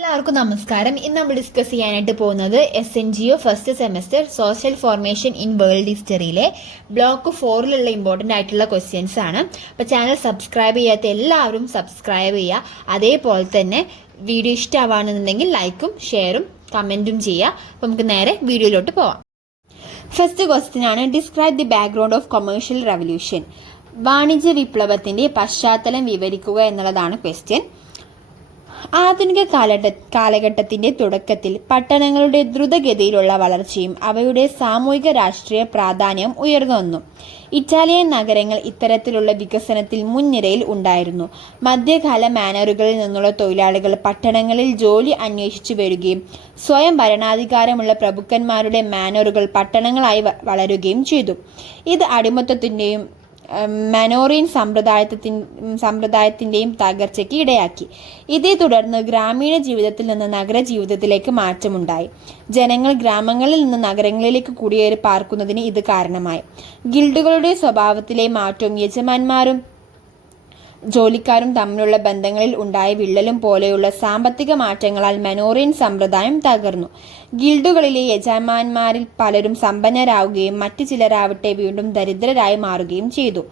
എല്ലാവർക്കും നമസ്കാരം. ഇന്ന് നമ്മൾ ഡിസ്കസ് ചെയ്യാനായിട്ട് പോകുന്നത് SNGO first semester social formation in world ഹിസ്റ്ററിയിലെ ബ്ലോക്ക് 4ലുള്ള ഇമ്പോർട്ടൻ്റ് ആയിട്ടുള്ള ക്വസ്റ്റ്യൻസ് ആണ്. അപ്പോൾ ചാനൽ സബ്സ്ക്രൈബ് ചെയ്യാത്ത എല്ലാവരും സബ്സ്ക്രൈബ് ചെയ്യുക. അതേപോലെ തന്നെ വീഡിയോ ഇഷ്ടമാണെന്നുണ്ടെങ്കിൽ ലൈക്കും ഷെയറും കമൻറ്റും ചെയ്യുക. അപ്പോൾ നമുക്ക് നേരെ വീഡിയോയിലോട്ട് പോവാം. ഫസ്റ്റ് ക്വസ്റ്റ്യൻ ആണ്, describe the background of commercial revolution. വാണിജ്യ വിപ്ലവത്തിന്റെ പശ്ചാത്തലം വിവരിക്കുക എന്നുള്ളതാണ് ക്വസ്റ്റ്യൻ. ആധുനിക കാലഘട്ടത്തിന്റെ തുടക്കത്തിൽ പട്ടണങ്ങളുടെ ദ്രുതഗതിയിലുള്ള വളർച്ചയും അവയുടെ സാമൂഹിക രാഷ്ട്രീയ പ്രാധാന്യവും ഉയർന്നു വന്നു. ഇറ്റാലിയൻ നഗരങ്ങൾ ഇത്തരത്തിലുള്ള വികസനത്തിൽ മുൻനിരയിൽ ഉണ്ടായിരുന്നു. മധ്യകാല മാനറുകളിൽ നിന്നുള്ള തൊഴിലാളികൾ പട്ടണങ്ങളിൽ ജോലി അന്വേഷിച്ചു വരികയും സ്വയം ഭരണാധികാരമുള്ള പ്രഭുക്കന്മാരുടെ മാനറുകൾ പട്ടണങ്ങളായി വളരുകയും ചെയ്തു. ഇത് അടിമത്തത്തിന്റെയും മനോറിയൻ സമ്പ്രദായത്തിന്റെയും തകർച്ചയ്ക്ക് ഇടയാക്കി. ഇതേ തുടർന്ന് ഗ്രാമീണ ജീവിതത്തിൽ നിന്ന് നഗര ജീവിതത്തിലേക്ക് മാറ്റമുണ്ടായി. ജനങ്ങൾ ഗ്രാമങ്ങളിൽ നിന്ന് നഗരങ്ങളിലേക്ക് കുടിയേറി പാർക്കുന്നതിന് ഇത് കാരണമായി. ഗിൽഡുകളുടെ സ്വഭാവത്തിലെ മാറ്റവും യജമാന്മാരും ജോലിക്കാരും തമ്മിലുള്ള ബന്ധങ്ങളിൽ ഉണ്ടായ വിള്ളലും പോലെയുള്ള സാമ്പത്തിക മാറ്റങ്ങളാൽ മനോറിയൻ സമ്പ്രദായം തകർന്നു. ഗിൽഡുകളിലെ യജമാന്മാരിൽ പലരും സമ്പന്നരാകുകയും മറ്റു ചിലരാവട്ടെ വീണ്ടും ദരിദ്രരായി മാറുകയും ചെയ്തു.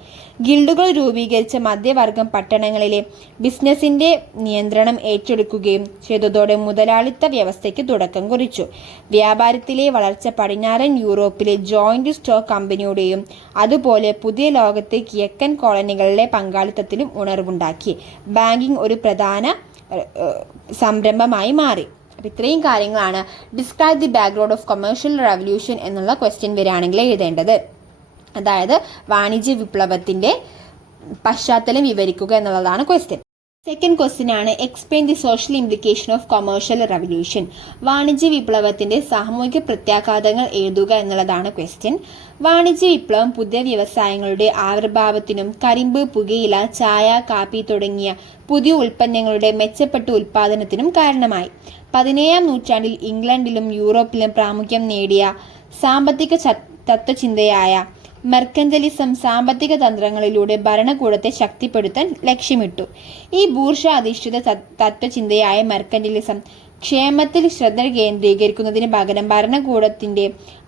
ഗിൽഡുകൾ രൂപീകരിച്ച മധ്യവർഗം പട്ടണങ്ങളിലെ ബിസിനസിന്റെ നിയന്ത്രണം ഏറ്റെടുക്കുകയും ചെയ്തതോടെ മുതലാളിത്ത വ്യവസ്ഥയ്ക്ക് തുടക്കം കുറിച്ചു. വ്യാപാരത്തിലെ വളർച്ച പടിഞ്ഞാറൻ യൂറോപ്പിലെ ജോയിന്റ് സ്റ്റോക്ക് കമ്പനിയുടെയും അതുപോലെ പുതിയ ലോകത്തെ കിഴക്കൻ കോളനികളിലെ പങ്കാളിത്തത്തിലും ഉണർവുണ്ടാക്കി. ബാങ്കിംഗ് ഒരു പ്രധാന സംരംഭമായി മാറി. അപ്പം ഇത്രയും കാര്യങ്ങളാണ് describe the background of commercial revolution എന്നുള്ള ക്വസ്റ്റ്യൻ വരികയാണെങ്കിൽ എഴുതേണ്ടത്. അതായത് വാണിജ്യ വിപ്ലവത്തിന്റെ പശ്ചാത്തലം വിവരിക്കുക എന്നുള്ളതാണ് ക്വസ്റ്റ്യൻ. സെക്കൻഡ് ക്വസ്റ്റ്യൻ ആണ്, explain the social implication of commercial revolution. വാണിജ്യ വിപ്ലവത്തിന്റെ സാമൂഹിക പ്രത്യാഘാതങ്ങൾ എഴുതുക എന്നുള്ളതാണ് ക്വസ്റ്റ്യൻ. വാണിജ്യ വിപ്ലവം പുതിയ വ്യവസായങ്ങളുടെ ആവിർഭാവത്തിനും കരിമ്പ്, പുകയില, ചായ, കാപ്പി തുടങ്ങിയ പുതിയ ഉൽപ്പന്നങ്ങളുടെ മെച്ചപ്പെട്ട ഉൽപാദനത്തിനും കാരണമായി. 17ാം നൂറ്റാണ്ടിൽ ഇംഗ്ലണ്ടിലും യൂറോപ്പിലും പ്രാമുഖ്യം നേടിയ സാമ്പത്തിക തത്വചിന്തയായ മെർക്കന്റലിസം സാമ്പത്തിക തന്ത്രങ്ങളിലൂടെ ഭരണകൂടത്തെ ശക്തിപ്പെടുത്താൻ ലക്ഷ്യമിട്ടു. ഈ ബൂർഷ അധിഷ്ഠിത തത്വചിന്തയായ മെർക്കന്റലിസം ക്ഷേമത്തിൽ ശ്രദ്ധ കേന്ദ്രീകരിക്കുന്നതിന് പകരം ഭരണകൂടത്തിന്റെ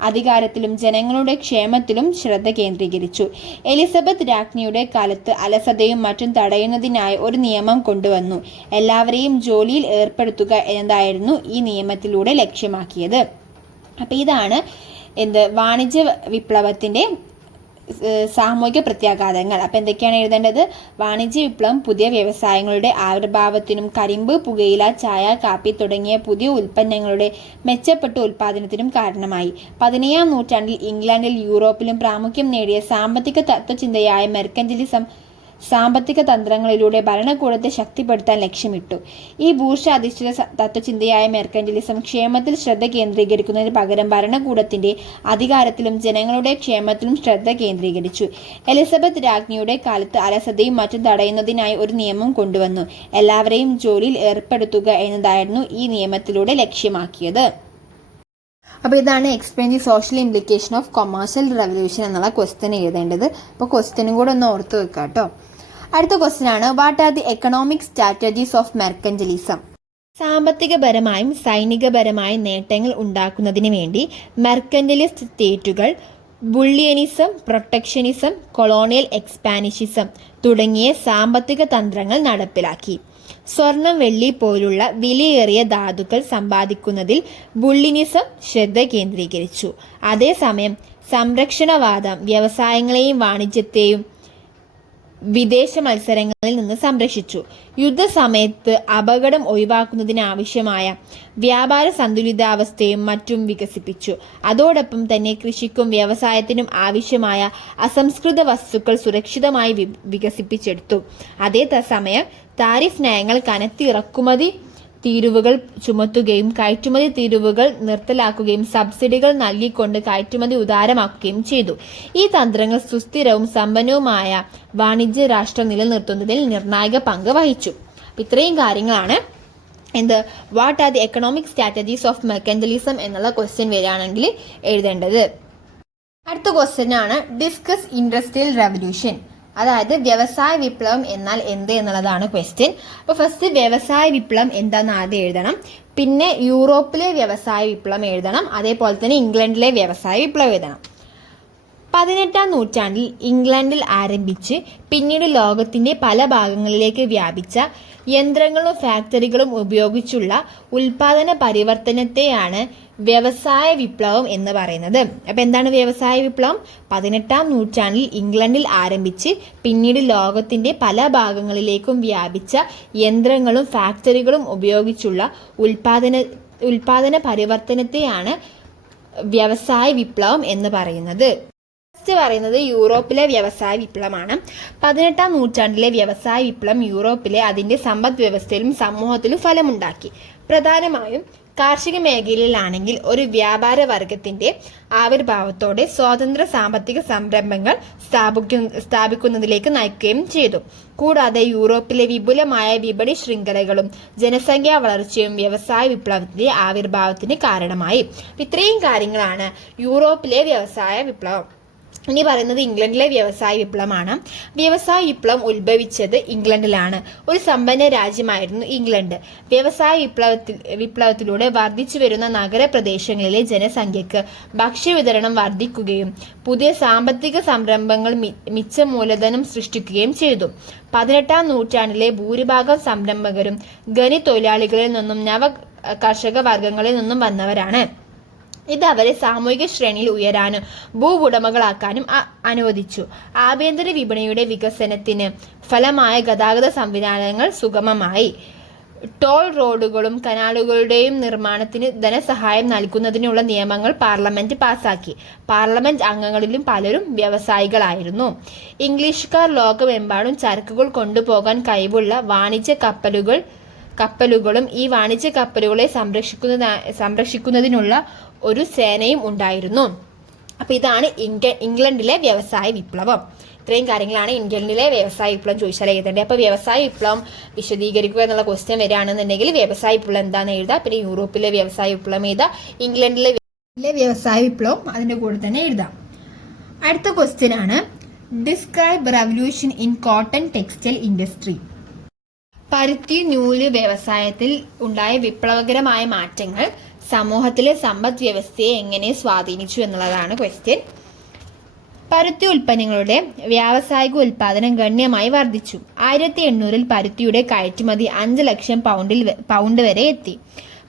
അധികാരത്തിലും ജനങ്ങളുടെ ക്ഷേമത്തിലും ശ്രദ്ധ കേന്ദ്രീകരിച്ചു. എലിസബത്ത് രാജ്ഞിയുടെ കാലത്ത് അലസതയും മറ്റും തടയുന്നതിനായി ഒരു നിയമം കൊണ്ടുവന്നു. എല്ലാവരെയും ജോലിയിൽ ഏർപ്പെടുത്തുക എന്നതായിരുന്നു ഈ നിയമത്തിലൂടെ ലക്ഷ്യമാക്കിയത്. അപ്പം ഇതാണ് വാണിജ്യ വിപ്ലവത്തിന്റെ സാമൂഹിക പ്രത്യാഘാതങ്ങൾ. അപ്പം എന്തൊക്കെയാണ് എഴുതേണ്ടത്? വാണിജ്യ വിപ്ലവം പുതിയ വ്യവസായങ്ങളുടെ ആവിർഭാവത്തിനും കരിമ്പ്, പുകയില, ചായ, കാപ്പി തുടങ്ങിയ പുതിയ ഉൽപ്പന്നങ്ങളുടെ മെച്ചപ്പെട്ട ഉൽപാദനത്തിനും കാരണമായി. 17ാം നൂറ്റാണ്ടിൽ ഇംഗ്ലണ്ടിൽ യൂറോപ്പിലും പ്രാമുഖ്യം നേടിയ സാമ്പത്തിക തത്വചിന്തയായ മെർക്കന്റലിസം സാമ്പത്തിക തന്ത്രങ്ങളിലൂടെ ഭരണകൂടത്തെ ശക്തിപ്പെടുത്താൻ ലക്ഷ്യമിട്ടു. ഈ ബൂർഷ അധിഷ്ഠിത തത്വചിന്തയായ മെർക്കന്റലിസം ക്ഷേമത്തിൽ ശ്രദ്ധ കേന്ദ്രീകരിക്കുന്നതിന് പകരം ഭരണകൂടത്തിന്റെ അധികാരത്തിലും ജനങ്ങളുടെ ക്ഷേമത്തിലും ശ്രദ്ധ കേന്ദ്രീകരിച്ചു. എലിസബത്ത് രാജ്ഞിയുടെ കാലത്ത് അലസതയും മറ്റും തടയുന്നതിനായി ഒരു നിയമം കൊണ്ടുവന്നു. എല്ലാവരെയും ജോലിയിൽ ഏർപ്പെടുത്തുക എന്നതായിരുന്നു ഈ നിയമത്തിലൂടെ ലക്ഷ്യമാക്കിയത്. അപ്പോൾ ഇതാണ് explain the social implication of commercial revolution എന്നുള്ള ക്വസ്റ്റ്യൻ എഴുതേണ്ടത്. അപ്പോൾ ക്വസ്റ്റ്യനും കൂടെ ഒന്ന് ഓർത്ത് വെക്കുക കേട്ടോ. അടുത്ത ക്വസ്റ്റ്യൻ ആണ്, what are the economic strategies of mercantilism. സാമ്പത്തികപരമായും സൈനികപരമായും നേട്ടങ്ങൾ ഉണ്ടാക്കുന്നതിന് വേണ്ടി മെർക്കന്റലിസ്റ്റ് സ്റ്റേറ്റുകൾ ബുള്ളിയനിസം, പ്രൊട്ടക്ഷനിസം, കൊളോണിയൽ എക്സ്പാൻഷനിസം തുടങ്ങിയ സാമ്പത്തിക തന്ത്രങ്ങൾ നടപ്പിലാക്കി. സ്വർണം, വെള്ളി പോലുള്ള വിലയേറിയ ധാതുക്കൾ സമ്പാദിക്കുന്നതിൽ ബുള്ളിനിസം ശ്രദ്ധ കേന്ദ്രീകരിച്ചു. അതേസമയം സംരക്ഷണവാദം വ്യവസായങ്ങളെയും വാണിജ്യത്തെയും വിദേശ മത്സരങ്ങളിൽ നിന്ന് സംരക്ഷിച്ചു. യുദ്ധസമയത്ത് അപകടം ഒഴിവാക്കുന്നതിനാവശ്യമായ വ്യാപാര സന്തുലിതാവസ്ഥയും മറ്റും വികസിപ്പിച്ചു. അതോടൊപ്പം തന്നെ കൃഷിക്കും വ്യവസായത്തിനും ആവശ്യമായ അസംസ്കൃത വസ്തുക്കൾ സുരക്ഷിതമായി വികസിപ്പിച്ചെടുത്തു. അതേ സമയം താരിഫ് നയങ്ങൾ കനത്തി ഇറക്കുമതി തീരുവകൾ ചുമത്തുകയും കയറ്റുമതി തീരുവകൾ നിർത്തലാക്കുകയും സബ്സിഡികൾ നൽകിക്കൊണ്ട് കയറ്റുമതി ഉദാരമാക്കുകയും ചെയ്തു. ഈ തന്ത്രങ്ങൾ സുസ്ഥിരവും സമ്പന്നവുമായ വാണിജ്യ രാഷ്ട്രം നിലനിർത്തുന്നതിൽ നിർണായക പങ്ക് വഹിച്ചു. ഇത്രയും കാര്യങ്ങളാണ് what are the economic strategies of mercantilism എന്നുള്ള ക്വസ്റ്റ്യൻ വരികയാണെങ്കിൽ എഴുതേണ്ടത്. അടുത്ത ക്വസ്റ്റ്യൻ ആണ്, ഡിസ്കസ് ഇൻഡസ്ട്രിയൽ റവല്യൂഷൻ. അതായത് വ്യവസായ വിപ്ലവം എന്നാൽ എന്ത് എന്നുള്ളതാണ് ക്വസ്റ്റ്യൻ. അപ്പോൾ ഫസ്റ്റ് വ്യവസായ വിപ്ലവം എന്താണെന്ന് ആദ്യം എഴുതണം, പിന്നെ യൂറോപ്പിലെ വ്യവസായ വിപ്ലവം എഴുതണം, അതേപോലെ തന്നെ ഇംഗ്ലണ്ടിലെ വ്യവസായ വിപ്ലവം എഴുതണം. 18ാം നൂറ്റാണ്ടിൽ ഇംഗ്ലണ്ടിൽ ആരംഭിച്ച് പിന്നീട് ലോകത്തിന്റെ പല ഭാഗങ്ങളിലേക്ക് വ്യാപിച്ച യന്ത്രങ്ങളും ഫാക്ടറികളും ഉപയോഗിച്ചുള്ള ഉൽപാദന പരിവർത്തനത്തെയാണ് വ്യവസായ വിപ്ലവം എന്ന് പറയുന്നത്. അപ്പോൾ എന്താണ് വ്യവസായ വിപ്ലവം? 18ാം നൂറ്റാണ്ടിൽ ഇംഗ്ലണ്ടിൽ ആരംഭിച്ച് പിന്നീട് ലോകത്തിന്റെ പല ഭാഗങ്ങളിലേക്കും വ്യാപിച്ച യന്ത്രങ്ങളും ഫാക്ടറികളും ഉപയോഗിച്ചുള്ള ഉൽപാദന പരിവർത്തനത്തെയാണ് വ്യവസായ വിപ്ലവം എന്ന് പറയുന്നത്. ഫസ്റ്റ് പറയുന്നത് യൂറോപ്പിലെ വ്യവസായ വിപ്ലവമാണ്. 18ാം നൂറ്റാണ്ടിലെ വ്യവസായ വിപ്ലവം യൂറോപ്പിലെ അതിന്റെ സമ്പദ് വ്യവസ്ഥയിലും സമൂഹത്തിലും ഫലമുണ്ടാക്കി. പ്രധാനമായും കാർഷിക മേഖലയിലാണെങ്കിൽ ഒരു വ്യാപാര വർഗത്തിന്റെ ആവിർഭാവത്തോടെ സ്വതന്ത്ര സാമ്പത്തിക സംരംഭങ്ങൾ സ്ഥാപിക്കുന്നതിലേക്ക് നയിക്കുകയും ചെയ്തു. കൂടാതെ യൂറോപ്പിലെ വിപുലമായ വിപണി ശൃംഖലകളും ജനസംഖ്യാ വളർച്ചയും വ്യവസായ വിപ്ലവത്തിന്റെ ആവിർഭാവത്തിന് കാരണമായി. ഇത്രയും കാര്യങ്ങളാണ് യൂറോപ്പിലെ വ്യവസായ വിപ്ലവം. ഇനി പറയുന്നത് ഇംഗ്ലണ്ടിലെ വ്യവസായ വിപ്ലവമാണ്. വ്യവസായ വിപ്ലവം ഉത്ഭവിച്ചത് ഇംഗ്ലണ്ടിലാണ്. ഒരു സമ്പന്ന രാജ്യമായിരുന്നു ഇംഗ്ലണ്ട്. വ്യവസായ വിപ്ലവത്തിലൂടെ വർദ്ധിച്ചു വരുന്ന നഗരപ്രദേശങ്ങളിലെ ജനസംഖ്യക്ക് ഭക്ഷ്യവിതരണം വർദ്ധിക്കുകയും പുതിയ സാമ്പത്തിക സംരംഭങ്ങൾ മിച്ച മൂലധനം സൃഷ്ടിക്കുകയും ചെയ്തു. 18ാം നൂറ്റാണ്ടിലെ ഭൂരിഭാഗം സംരംഭകരും ഖനി തൊഴിലാളികളിൽ നിന്നും നവ കർഷക വർഗങ്ങളിൽ നിന്നും വന്നവരാണ്. ഇത് അവരെ സാമൂഹിക ശ്രേണിയിൽ ഉയരാനും ഭൂവുടമകളാക്കാനും അനുവദിച്ചു. ആഭ്യന്തര വിപണിയുടെ വികസനത്തിന് ഫലമായ ഗതാഗത സംവിധാനങ്ങൾ സുഗമമായി. ടോൾ റോഡുകളും കനാലുകളുടെയും നിർമ്മാണത്തിന് ധനസഹായം നൽകുന്നതിനുള്ള നിയമങ്ങൾ പാർലമെന്റ് പാസാക്കി. പാർലമെന്റ് അംഗങ്ങളിലും പലരും വ്യവസായികളായിരുന്നു. ഇംഗ്ലീഷുകാർ ലോകമെമ്പാടും ചരക്കുകൾ കൊണ്ടുപോകാൻ കഴിവുള്ള വാണിജ്യ കപ്പലുകളും ഈ വാണിജ്യ കപ്പലുകളെ സംരക്ഷിക്കുന്നതിനുള്ള ഒരു സേനയും ഉണ്ടായിരുന്നു. അപ്പോൾ ഇതാണ് ഇംഗ്ലണ്ടിലെ വ്യവസായ വിപ്ലവം. ഇത്രയും കാര്യങ്ങളാണ് ഇംഗ്ലണ്ടിലെ വ്യവസായ വിപ്ലവം ചോദിച്ചാൽ എഴുതേണ്ടത്. അപ്പോൾ വ്യവസായ വിപ്ലവം വിശദീകരിക്കുക എന്നുള്ള ക്വസ്റ്റ്യൻ വരികയാണെന്നുണ്ടെങ്കിൽ വ്യവസായ വിപ്ലവം എന്താണെന്ന് എഴുതുക, പിന്നെ യൂറോപ്പിലെ വ്യവസായ വിപ്ലവം എഴുതുക, ഇംഗ്ലണ്ടിലെ വ്യവസായ വിപ്ലവം അതിൻ്റെ കൂടെ തന്നെ എഴുതാം. അടുത്ത ക്വസ്റ്റ്യൻ ആണ് describe revolution in cotton textile industry. പരുത്തി നൂല് വ്യവസായത്തിൽ ഉണ്ടായ വിപ്ലവകരമായ മാറ്റങ്ങൾ സമൂഹത്തിലെ സമ്പദ് വ്യവസ്ഥയെ എങ്ങനെ സ്വാധീനിച്ചു എന്നുള്ളതാണ് ക്വസ്റ്റ്യൻ. പരുത്തി ഉൽപ്പന്നങ്ങളുടെ വ്യാവസായിക ഉൽപാദനം ഗണ്യമായി വർദ്ധിച്ചു. 1800-ൽ പരുത്തിയുടെ കയറ്റുമതി 5 ലക്ഷം പൗണ്ട് വരെ എത്തി.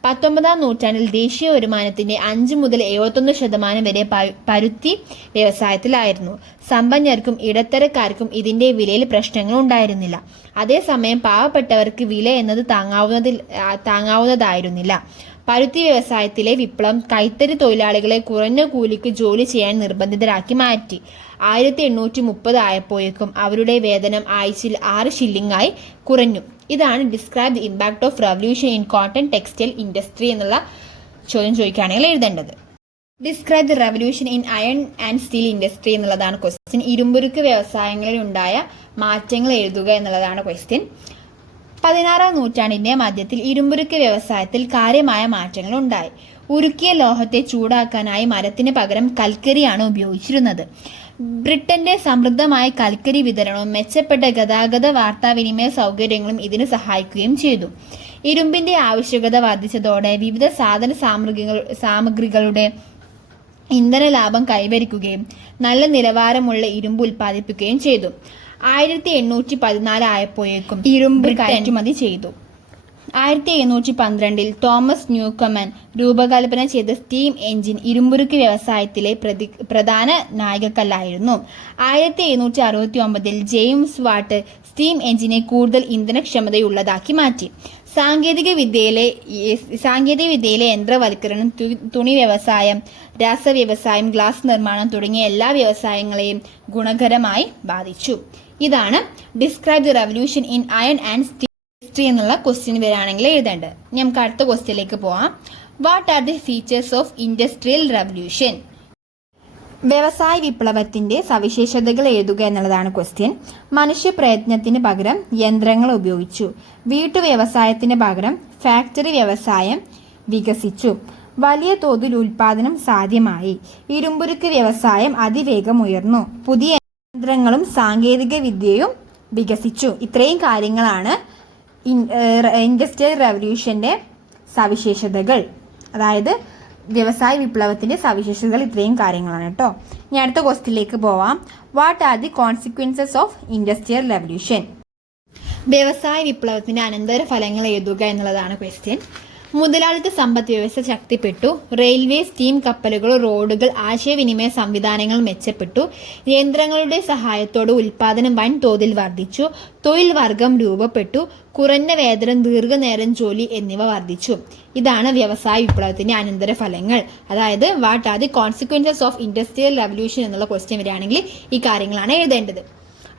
19ാം നൂറ്റാണ്ടിൽ ദേശീയ വരുമാനത്തിന്റെ 5 മുതൽ 71% വരെ പരുത്തി വ്യവസായത്തിലായിരുന്നു. സമ്പന്നർക്കും ഇടത്തരക്കാർക്കും ഇതിന്റെ വിലയിൽ പ്രശ്നങ്ങൾ ഉണ്ടായിരുന്നില്ല. അതേസമയം പാവപ്പെട്ടവർക്ക് വില എന്നത് താങ്ങാവുന്നതായിരുന്നില്ല. പരുത്തി വ്യവസായത്തിലെ വിപ്ലവം കൈത്തറി തൊഴിലാളികളെ കുറഞ്ഞ കൂലിക്ക് ജോലി ചെയ്യാൻ നിർബന്ധിതരാക്കി മാറ്റി. 1830 ആയപ്പോഴേക്കും അവരുടെ വേതനം ആഴ്ചയിൽ 6 ഷില്ലിംഗായി കുറഞ്ഞു. ഇതാണ് describe the impact of revolution in cotton textile industry എന്നുള്ള ചോദ്യം ചോദിക്കുകയാണെങ്കിൽ എഴുതേണ്ടത്. Describe the revolution in iron and steel industry എന്നുള്ളതാണ് ക്വസ്റ്റ്യൻ. ഇരുമ്പുരുക്ക് വ്യവസായങ്ങളിൽ ഉണ്ടായ മാറ്റങ്ങൾ എഴുതുക എന്നുള്ളതാണ് ക്വസ്റ്റ്യൻ. 16ാം നൂറ്റാണ്ടിന്റെ മധ്യത്തിൽ ഇരുമ്പുരുക്ക് വ്യവസായത്തിൽ കാര്യമായ മാറ്റങ്ങൾ ഉണ്ടായി. ഉരുക്കിയ ലോഹത്തെ ചൂടാക്കാനായി മരത്തിന് പകരം കൽക്കരിയാണ് ഉപയോഗിച്ചിരുന്നത്. ബ്രിട്ടന്റെ സമൃദ്ധമായ കൽക്കരി വിതരണവും മെച്ചപ്പെട്ട ഗതാഗത വാർത്താവിനിമയ സൗകര്യങ്ങളും ഇതിന് സഹായിക്കുകയും ചെയ്തു. ഇരുമ്പിന്റെ ആവശ്യകത വർദ്ധിച്ചതോടെ വിവിധ സാധന സാമഗ്രികളുടെ ഇന്ധന ലാഭം കൈവരിക്കുകയും നല്ല നിലവാരമുള്ള ഇരുമ്പ് ഉൽപ്പാദിപ്പിക്കുകയും ചെയ്തു. 1814 ആയപ്പോഴേക്കും ഇരുമ്പ് കയറ്റുമതി ചെയ്തു. 1712-ൽ തോമസ് ന്യൂകമൻ രൂപകൽപ്പന ചെയ്ത സ്റ്റീം എഞ്ചിൻ ഇരുമ്പുരുക്ക് വ്യവസായത്തിലെ പ്രധാന നാഴികക്കല്ലായിരുന്നു. 1769-ൽ ജെയിംസ് വാട്ട് സ്റ്റീം എഞ്ചിനെ കൂടുതൽ ഇന്ധനക്ഷമതയുള്ളതാക്കി മാറ്റി. സാങ്കേതിക വിദ്യയിലെ യന്ത്രവൽക്കരണം തുണി വ്യവസായം, രാസവ്യവസായം, ഗ്ലാസ് നിർമ്മാണം തുടങ്ങിയ എല്ലാ വ്യവസായങ്ങളെയും ഗുണകരമായി ബാധിച്ചു. ഇതാണ് describe the revolution in iron and steel industry എന്നുള്ള ക്വസ്റ്റ്യൻ വരികയാണെങ്കിൽ എഴുതേണ്ടത്. നമുക്ക് അടുത്ത ക്വസ്റ്റ്യനിലേക്ക് പോവാം. What are the features of industrial revolution? വ്യവസായ വിപ്ലവത്തിന്റെ സവിശേഷതകൾ എഴുതുക എന്നുള്ളതാണ് ക്വസ്റ്റ്യൻ. മനുഷ്യ പ്രയത്നത്തിന് പകരം യന്ത്രങ്ങൾ ഉപയോഗിച്ചു. വീട്ടുവ്യവസായത്തിന് പകരം ഫാക്ടറി വ്യവസായം വികസിച്ചു. വലിയ തോതിൽ ഉൽപാദനം സാധ്യമായി. ഇരുമ്പുരുക്ക് വ്യവസായം അതിവേഗം ഉയർന്നു. പുതിയ യന്ത്രങ്ങളും സാങ്കേതിക വിദ്യയും വികസിച്ചു. ഇത്രയും കാര്യങ്ങളാണ് ഇൻഡസ്ട്രിയൽ റവല്യൂഷൻ്റെ സവിശേഷതകൾ. അതായത് വ്യവസായ വിപ്ലവത്തിൻ്റെ സവിശേഷതകൾ ഇത്രയും കാര്യങ്ങളാണ് കേട്ടോ. ഇനി അടുത്ത ക്വസ്റ്റ്യനിലേക്ക് പോവാം. What are the consequences of industrial revolution? വ്യവസായ വിപ്ലവത്തിൻ്റെ അനന്തരഫലങ്ങൾ എഴുതുക എന്നുള്ളതാണ് ക്വസ്റ്റ്യൻ. മുതലാളിത്ത സമ്പദ് വ്യവസ്ഥ ശക്തിപ്പെട്ടു. റെയിൽവേ, സ്റ്റീം കപ്പലുകൾ, റോഡുകൾ, ആശയവിനിമയ സംവിധാനങ്ങൾ മെച്ചപ്പെട്ടു. യന്ത്രങ്ങളുടെ സഹായത്തോടെ ഉൽപ്പാദനം വൻതോതിൽ വർദ്ധിച്ചു. തൊഴിൽ വർഗം രൂപപ്പെട്ടു. കുറഞ്ഞ വേതനം, ദീർഘനേരം ജോലി എന്നിവ വർദ്ധിച്ചു. ഇതാണ് വ്യവസായ വിപ്ലവത്തിന്റെ അനന്തരഫലങ്ങൾ. അതായത് what are the consequences of industrial revolution എന്നുള്ള ക്വസ്റ്റ്യൻ വരികയാണെങ്കിൽ ഈ കാര്യങ്ങളാണ് എഴുതേണ്ടത്.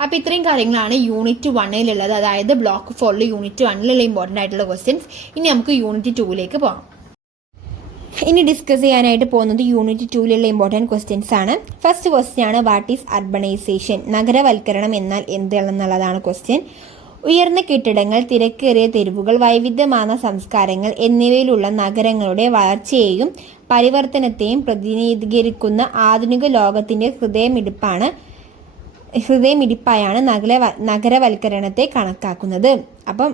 അപ്പോൾ ഇത്രയും കാര്യങ്ങളാണ് യൂണിറ്റ് 1-ലുള്ളത്. അതായത് ബ്ലോക്ക് 4 യൂണിറ്റ് 1-ലുള്ള ഇമ്പോർട്ടൻ്റ് ആയിട്ടുള്ള ക്വസ്റ്റ്യൻസ്. ഇനി നമുക്ക് യൂണിറ്റ് 2-ലേക്ക് പോകാം. ഇനി ഡിസ്കസ് ചെയ്യാനായിട്ട് പോകുന്നത് യൂണിറ്റ് 2-ലുള്ള ഇമ്പോർട്ടൻറ്റ് ക്വസ്റ്റ്യൻസ് ആണ്. ഫസ്റ്റ് ക്വസ്റ്റ്യൻ ആണ് വാട്ട് ഈസ് അർബണൈസേഷൻ? നഗരവൽക്കരണം എന്നാൽ എന്താണെന്നുള്ളതാണ് ക്വസ്റ്റ്യൻ. ഉയർന്ന കെട്ടിടങ്ങൾ, തിരക്കേറിയ തെരുവുകൾ, വൈവിധ്യമാർന്ന സംസ്കാരങ്ങൾ എന്നിവയിലുള്ള നഗരങ്ങളുടെ വളർച്ചയെയും പരിവർത്തനത്തെയും പ്രതിനിധീകരിക്കുന്ന ആധുനിക ലോകത്തിൻ്റെ ഹൃദയമിടിപ്പായാണ് നഗരവൽക്കരണത്തെ കണക്കാക്കുന്നത്. അപ്പം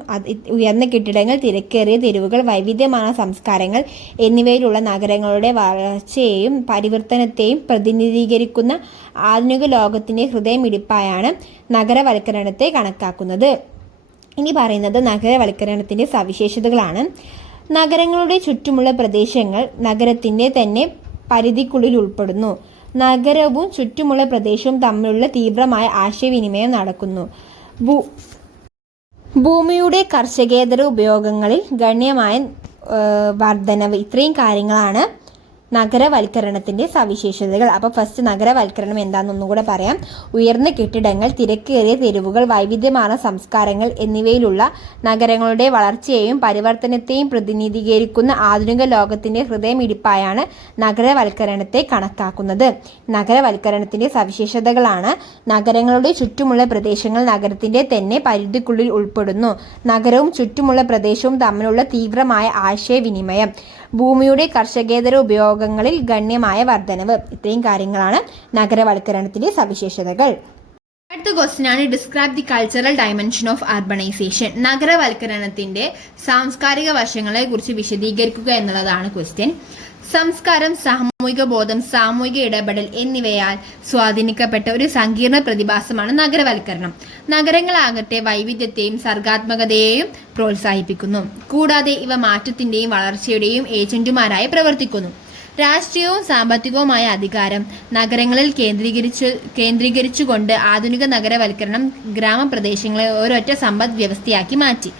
ഉയർന്ന കെട്ടിടങ്ങൾ, തിരക്കേറിയ തെരുവുകൾ, വൈവിധ്യമാർന്ന സംസ്കാരങ്ങൾ എന്നിവയിലുള്ള നഗരങ്ങളുടെ വളർച്ചയെയും പരിവർത്തനത്തെയും പ്രതിനിധീകരിക്കുന്ന ആധുനിക ലോകത്തിൻ്റെ ഹൃദയമിടിപ്പായാണ് നഗരവൽക്കരണത്തെ കണക്കാക്കുന്നത്. ഇനി പറയുന്നത് നഗരവൽക്കരണത്തിൻ്റെ സവിശേഷതകളാണ്. നഗരങ്ങളുടെ ചുറ്റുമുള്ള പ്രദേശങ്ങൾ നഗരത്തിൻ്റെ തന്നെ പരിധിക്കുള്ളിൽ ഉൾപ്പെടുന്നു. നഗരവും ചുറ്റുമുള്ള പ്രദേശവും തമ്മിലുള്ള തീവ്രമായ ആശയവിനിമയം നടക്കുന്നു. ഭൂമിയുടെ കർഷകേതര ഉപയോഗങ്ങളിൽ ഗണ്യമായ വർധനവ്. ഇത്രയും കാര്യങ്ങളാണ് നഗരവൽക്കരണത്തിൻ്റെ സവിശേഷതകൾ. അപ്പോൾ ഫസ്റ്റ് നഗരവൽക്കരണം എന്താണെന്നൊന്നും കൂടെ പറയാം. ഉയർന്ന കെട്ടിടങ്ങൾ, തിരക്കേറിയ തെരുവുകൾ, വൈവിധ്യമാർന്ന സംസ്കാരങ്ങൾ എന്നിവയിലുള്ള നഗരങ്ങളുടെ വളർച്ചയെയും പരിവർത്തനത്തെയും പ്രതിനിധീകരിക്കുന്ന ആധുനിക ലോകത്തിൻ്റെ ഹൃദയമിടിപ്പായാണ് നഗരവൽക്കരണത്തെ കണക്കാക്കുന്നത്. നഗരവൽക്കരണത്തിൻ്റെ സവിശേഷതകളാണ്. നഗരങ്ങളുടെ ചുറ്റുമുള്ള പ്രദേശങ്ങൾ നഗരത്തിൻ്റെ തന്നെ പരിധിക്കുള്ളിൽ ഉൾപ്പെടുന്നു. നഗരവും ചുറ്റുമുള്ള പ്രദേശവും തമ്മിലുള്ള തീവ്രമായ ആശയവിനിമയം. ഭൂമിയുടെ കർഷകേതര ഉപയോഗങ്ങളിൽ ഗണ്യമായ വർധനവ്. ഇത്രയും കാര്യങ്ങളാണ് നഗരവൽക്കരണത്തിന്റെ സവിശേഷതകൾ. അടുത്ത ക്വസ്റ്റ്യൻ ആണ് describe the cultural dimension of urbanisation. നഗരവൽക്കരണത്തിന്റെ സാംസ്കാരിക വശങ്ങളെ കുറിച്ച് വിശദീകരിക്കുക എന്നുള്ളതാണ് ക്വസ്റ്റ്യൻ. സംസ്കാരം, സാമൂഹിക ബോധം, സാമൂഹിക ഇടപെടൽ എന്നിവയാൽ സ്വാധീനിക്കപ്പെട്ട ഒരു സങ്കീർണ പ്രതിഭാസമാണ് നഗരവൽക്കരണം. നഗരങ്ങളാകട്ടെ വൈവിധ്യത്തെയും സർഗാത്മകതയെയും പ്രോത്സാഹിപ്പിക്കുന്നു. കൂടാതെ ഇവ മാറ്റത്തിന്റെയും വളർച്ചയുടെയും ഏജന്റുമാരായി പ്രവർത്തിക്കുന്നു. രാഷ്ട്രീയവും സാമ്പത്തികവുമായ അധികാരം നഗരങ്ങളിൽ കേന്ദ്രീകരിച്ചുകൊണ്ട് ആധുനിക നഗരവൽക്കരണം ഗ്രാമപ്രദേശങ്ങളെ ഒരൊറ്റ സമ്പദ് വ്യവസ്ഥയാക്കി മാറ്റി.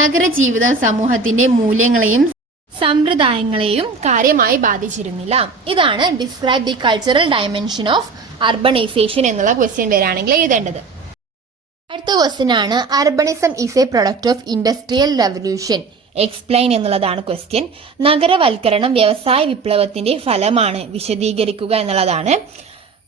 നഗരജീവിതം സമൂഹത്തിന്റെ മൂല്യങ്ങളെയും സമ്പ്രദായങ്ങളെയും കാര്യമായി ബാധിച്ചിരുന്നില്ല. ഇതാണ് describe the cultural dimension of urbanisation എന്നുള്ള ക്വസ്റ്റ്യൻ വരാണെങ്കിൽ എഴുതേണ്ടത്. അടുത്ത ക്വസ്റ്റ്യൻ ആണ് urbanism is a product of industrial revolution. Explain എന്നുള്ളതാണ് ക്വസ്റ്റ്യൻ. നഗരവൽക്കരണം വ്യവസായ വിപ്ലവത്തിന്റെ ഫലമാണ്, വിശദീകരിക്കുക എന്നുള്ളതാണ്.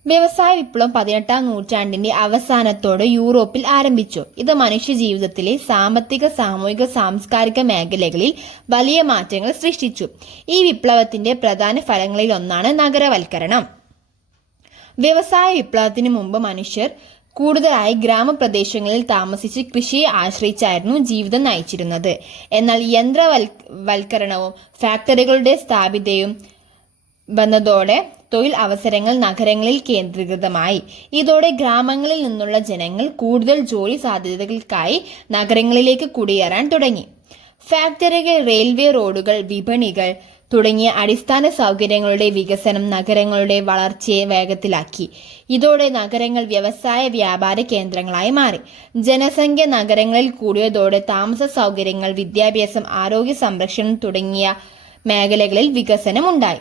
വ്യവസായ വിപ്ലവം 18-ാം നൂറ്റാണ്ടിന്റെ അവസാനത്തോടെ യൂറോപ്പിൽ ആരംഭിച്ചു. ഇത് മനുഷ്യ ജീവിതത്തിലെ സാമ്പത്തിക, സാമൂഹിക, സാംസ്കാരിക മേഖലകളിൽ വലിയ മാറ്റങ്ങൾ സൃഷ്ടിച്ചു. ഈ വിപ്ലവത്തിന്റെ പ്രധാന ഫലങ്ങളിൽ ഒന്നാണ് നഗരവൽക്കരണം. വ്യവസായ വിപ്ലവത്തിന് മുമ്പ് മനുഷ്യർ കൂടുതലായി ഗ്രാമപ്രദേശങ്ങളിൽ താമസിച്ച് കൃഷിയെ ആശ്രയിച്ചായിരുന്നു ജീവിതം നയിച്ചിരുന്നത്. എന്നാൽ യന്ത്രവൽക്കരണവും ഫാക്ടറികളുടെ സ്ഥാപിതയും വന്നതോടെ തൊഴിൽ അവസരങ്ങൾ നഗരങ്ങളിൽ കേന്ദ്രീകൃതമായി. ഇതോടെ ഗ്രാമങ്ങളിൽ നിന്നുള്ള ജനങ്ങൾ കൂടുതൽ ജോലി സാധ്യതകൾക്കായി നഗരങ്ങളിലേക്ക് കുടിയേറാൻ തുടങ്ങി. ഫാക്ടറികൾ, റെയിൽവേ, റോഡുകൾ, വിപണികൾ തുടങ്ങിയ അടിസ്ഥാന സൗകര്യങ്ങളുടെ വികസനം നഗരങ്ങളുടെ വളർച്ചയെ വേഗത്തിലാക്കി. ഇതോടെ നഗരങ്ങൾ വ്യവസായ, വ്യാപാര കേന്ദ്രങ്ങളായി മാറി. ജനസംഖ്യ നഗരങ്ങളിൽ കൂടിയതോടെ താമസ സൗകര്യങ്ങൾ, വിദ്യാഭ്യാസം, ആരോഗ്യ സംരക്ഷണം തുടങ്ങിയ മേഖലകളിൽ വികസനം ഉണ്ടായി.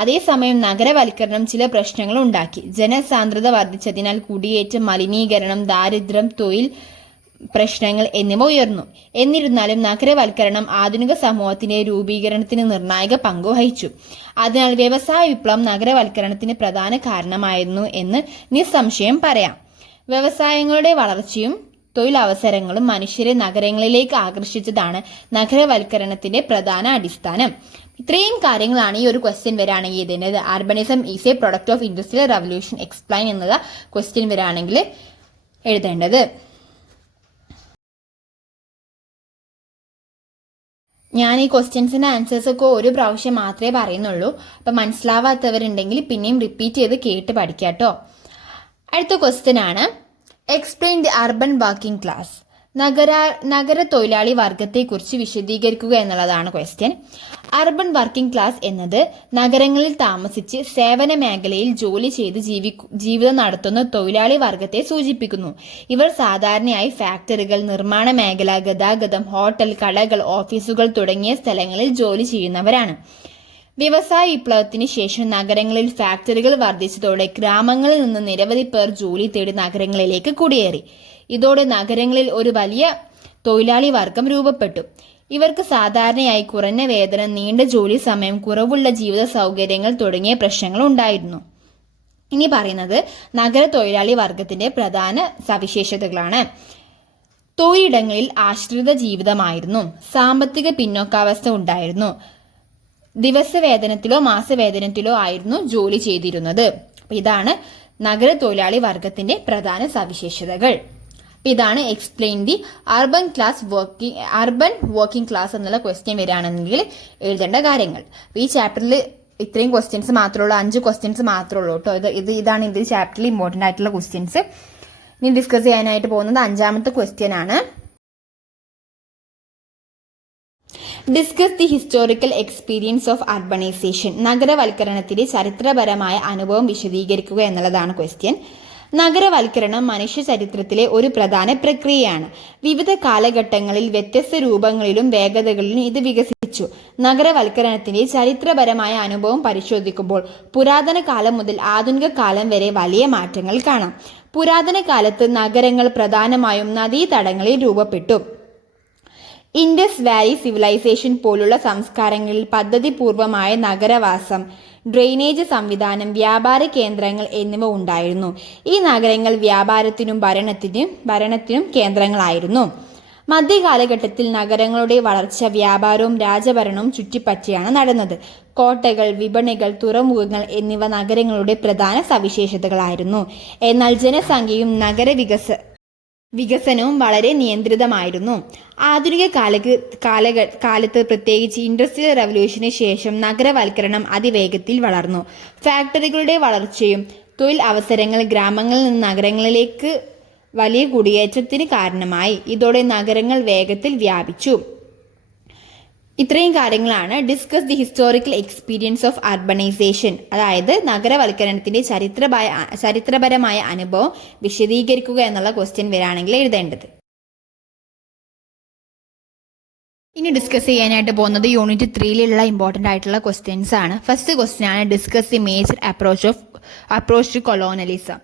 അതേസമയം നഗരവൽക്കരണം ചില പ്രശ്നങ്ങൾ ഉണ്ടാക്കി. ജനസാന്ദ്രത വർദ്ധിച്ചതിനാൽ കുടിയേറ്റം, മലിനീകരണം, ദാരിദ്ര്യം, തൊഴിൽ പ്രശ്നങ്ങൾ എന്നിവ ഉയർന്നു. എന്നിരുന്നാലും നഗരവൽക്കരണം ആധുനിക സമൂഹത്തിന്റെ രൂപീകരണത്തിന് നിർണായക പങ്ക് വഹിച്ചു. അതിനാൽ വ്യവസായ വിപ്ലവം നഗരവൽക്കരണത്തിന് പ്രധാന കാരണമായിരുന്നു എന്ന് നിസ്സംശയം പറയാം. വ്യവസായങ്ങളുടെ വളർച്ചയും തൊഴിലവസരങ്ങളും മനുഷ്യരെ നഗരങ്ങളിലേക്ക് ആകർഷിച്ചതാണ് നഗരവൽക്കരണത്തിന്റെ പ്രധാന അടിസ്ഥാനം. ഇത്രയും കാര്യങ്ങളാണ് ഈ ഒരു ക്വസ്റ്റ്യൻ വരാണെങ്കിൽ എഴുതേണ്ടത്. Urbanism is a product of industrial revolution explain എന്നുള്ള ക്വസ്റ്റ്യൻ വരാണെങ്കിൽ എഴുതേണ്ടത്. ഞാൻ ഈ ക്വസ്റ്റ്യൻസിന്റെ ആൻസേഴ്സ് ഒക്കെ ഒരു പ്രാവശ്യം മാത്രമേ പറയുന്നുള്ളൂ. അപ്പം മനസ്സിലാവാത്തവരുണ്ടെങ്കിൽ പിന്നെയും റിപ്പീറ്റ് ചെയ്ത് കേട്ട് പഠിക്കാം കേട്ടോ. അടുത്ത ക്വസ്റ്റ്യൻ ആണ് explain the urban working class. നഗര തൊഴിലാളി വർഗത്തെക്കുറിച്ച് വിശദീകരിക്കുക എന്നുള്ളതാണ് ക്വസ്റ്റ്യൻ. അർബൻ വർക്കിംഗ് ക്ലാസ് എന്നത് നഗരങ്ങളിൽ താമസിച്ച് സേവന മേഖലയിൽ ജോലി ചെയ്ത് ജീവിതം നടത്തുന്ന തൊഴിലാളി വർഗത്തെ സൂചിപ്പിക്കുന്നു. ഇവർ സാധാരണയായി ഫാക്ടറികൾ, നിർമ്മാണ മേഖല, ഗതാഗതം, ഹോട്ടൽ, കടകൾ, ഓഫീസുകൾ തുടങ്ങിയ സ്ഥലങ്ങളിൽ ജോലി ചെയ്യുന്നവരാണ്. വ്യവസായ വിപ്ലവത്തിന് ശേഷം നഗരങ്ങളിൽ ഫാക്ടറികൾ വർദ്ധിച്ചതോടെ ഗ്രാമങ്ങളിൽ നിന്ന് നിരവധി പേർ ജോലി തേടി നഗരങ്ങളിലേക്ക് കുടിയേറി. ഇതോടെ നഗരങ്ങളിൽ ഒരു വലിയ തൊഴിലാളി വർഗം രൂപപ്പെട്ടു. ഇവർക്ക് സാധാരണയായി കുറഞ്ഞ വേതനം, നീണ്ട ജോലി സമയം, കുറവുള്ള ജീവിത സൗകര്യങ്ങൾ തുടങ്ങിയ പ്രശ്നങ്ങൾ ഉണ്ടായിരുന്നു. ഇനി പറയുന്നത് നഗര തൊഴിലാളി വർഗത്തിന്റെ പ്രധാന സവിശേഷതകളാണ്. തൊഴിലിടങ്ങളിൽ ആശ്രിത ജീവിതമായിരുന്നു. സാമ്പത്തിക പിന്നോക്കാവസ്ഥ ഉണ്ടായിരുന്നു. ദിവസവേതനത്തിലോ മാസവേതനത്തിലോ ആയിരുന്നു ജോലി ചെയ്തിരുന്നത്. ഇതാണ് നഗര തൊഴിലാളി വർഗത്തിന്റെ പ്രധാന സവിശേഷതകൾ. ഇതാണ് explain the urban working class എന്നുള്ള ക്വസ്റ്റ്യൻ വരികയാണെങ്കിൽ എഴുതേണ്ട കാര്യങ്ങൾ. ഈ ചാപ്റ്ററിൽ ഇത്രയും ക്വസ്റ്റ്യൻസ് മാത്രമേ ഉള്ളൂ, 5 ക്വസ്റ്റ്യൻസ് മാത്രമേ ഉള്ളൂ കേട്ടോ. ഇതാണ് ഇതിൽ ചാപ്റ്ററിൽ ഇമ്പോർട്ടൻ്റ് ആയിട്ടുള്ള ക്വസ്റ്റ്യൻസ്. ഇനി ഡിസ്കസ് ചെയ്യാനായിട്ട് പോകുന്നത് 5ാമത്തെ ക്വസ്റ്റ്യൻ ആണ്. Discuss the historical experience of urbanisation. നഗരവൽക്കരണത്തിന്റെ ചരിത്രപരമായ അനുഭവം വിശദീകരിക്കുക എന്നുള്ളതാണ് ക്വസ്റ്റ്യൻ. നഗരവൽക്കരണം മനുഷ്യ ചരിത്രത്തിലെ ഒരു പ്രധാന പ്രക്രിയയാണ്. വിവിധ കാലഘട്ടങ്ങളിൽ വ്യത്യസ്ത രൂപങ്ങളിലും വേഗതകളിലും ഇത് വികസിച്ചു. നഗരവൽക്കരണത്തിന്റെ ചരിത്രപരമായ അനുഭവം പരിശോധിക്കുമ്പോൾ പുരാതന കാലം മുതൽ ആധുനിക കാലം വരെ വലിയ മാറ്റങ്ങൾ കാണാം. പുരാതന കാലത്ത് നഗരങ്ങൾ പ്രധാനമായും നദീതടങ്ങളിൽ രൂപപ്പെട്ടു. ഇൻഡസ് വാലി സിവിലൈസേഷൻ പോലുള്ള സംസ്കാരങ്ങളിൽ പദ്ധതിപൂർവമായ നഗരവാസം, ഡ്രെയിനേജ് സംവിധാനം, വ്യാപാര കേന്ദ്രങ്ങൾ എന്നിവ ഉണ്ടായിരുന്നു. ഈ നഗരങ്ങൾ വ്യാപാരത്തിനും ഭരണത്തിനും കേന്ദ്രങ്ങളായിരുന്നു. മധ്യകാലഘട്ടത്തിൽ നഗരങ്ങളുടെ വളർച്ച വ്യാപാരവും രാജഭരണവും ചുറ്റിപ്പറ്റിയാണ് നടന്നത്. കോട്ടകൾ, വിപണികൾ, തുറമുഖങ്ങൾ എന്നിവ നഗരങ്ങളുടെ പ്രധാന സവിശേഷതകളായിരുന്നു. എന്നാൽ ജനസംഖ്യയും വികസനവും വളരെ നിയന്ത്രിതമായിരുന്നു. ആധുനിക കാലത്ത് പ്രത്യേകിച്ച് ഇൻഡസ്ട്രിയൽ റവല്യൂഷന് ശേഷം നഗരവൽക്കരണം അതിവേഗത്തിൽ വളർന്നു. ഫാക്ടറികളുടെ വളർച്ചയും തൊഴിൽ അവസരങ്ങൾ ഗ്രാമങ്ങളിൽ നിന്ന് നഗരങ്ങളിലേക്ക് വലിയ കുടിയേറ്റത്തിന് കാരണമായി. ഇതോടെ നഗരങ്ങൾ വേഗത്തിൽ വ്യാപിച്ചു. ഇത്രയും കാര്യങ്ങളാണ് discuss the historical experience of urbanisation, അതായത് നഗരവൽക്കരണത്തിന്റെ ചരിത്രപരമായ അനുഭവം വിശദീകരിക്കുക എന്നുള്ള ക്വസ്റ്റ്യൻ വരാണെങ്കിൽ എഴുതേണ്ടത്. ഇനി ഡിസ്കസ് ചെയ്യാനായിട്ട് പോകുന്നത് യൂണിറ്റ് 3ലുള്ള ഇമ്പോർട്ടൻ്റ് ആയിട്ടുള്ള ക്വസ്റ്റ്യൻസ് ആണ്. ഫസ്റ്റ് ക്വസ്റ്റ്യൻ ആണ് discuss the major approach to colonialism.